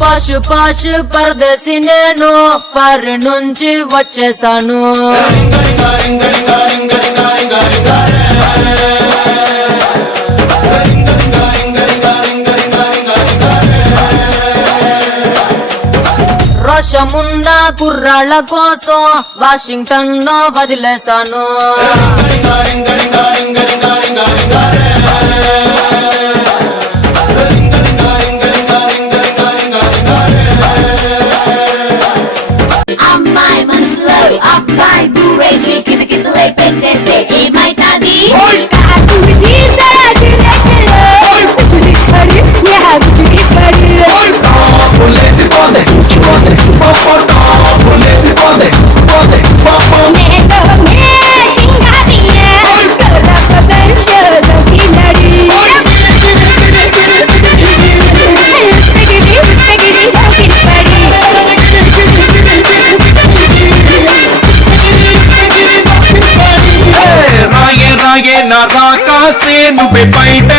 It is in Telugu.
పాషు పాషు పరదేశి నేను పరి నుంచి వచ్చేసాను. రోషమున్న కుర్రాళ్ళ కోసం వాషింగ్టన్ లో వదిలేశాను. అబ్బాయి దూరేసి కితకితలై పెట్టేస్తే ఏమైతాది? నా రాకాసే నువ్వే బయట